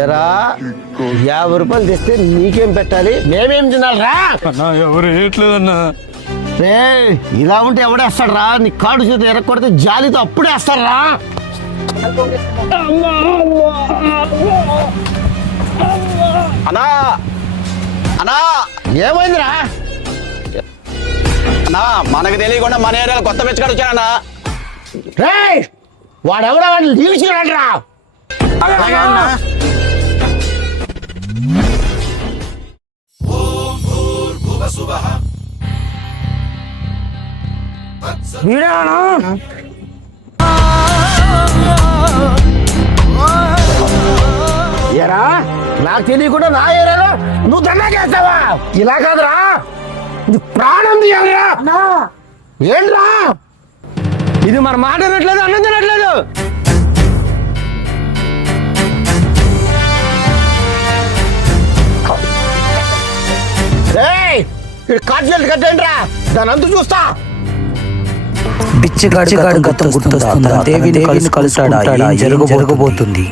ఏరా 50 రూపాయలు తెస్తే నీకేం పెట్టాలి, మేమేం తినాలరా? ఎవరు వేయట్లేదన్నా. ఇలా ఉంటే ఎవడేస్తాడు రా? నీ కాడు చేతి ఎరగొడితే జాలితో అప్పుడే వేస్తారా? అన్నా అన్నా ఏమైందిరా? అన్నా మనకు తెలియకుండా మన ఏరియాలో కొత్త పెంచుకాడు వచ్చాడన్నా. వాడెవడో వాడిని లీవించుకున్నాడరా. ఏరా నాకు తెలియకుండా నా ఏరాలో నువ్వు దండాకేస్తావా? ఇలా కాదురా, ఇది ప్రాణం తీయాలిరా. ఏంట్రా ఇది? మన మాట తినట్లేదు, అన్నం తినట్లేదు. కాట్లేదు కట్టండిరా, దాని అంతు చూస్తా. బిచ్చగాడు గతం గుర్తొస్తుందా? దేవిని కలుసుకుంటాడా? ఏం జరగబోతుంది?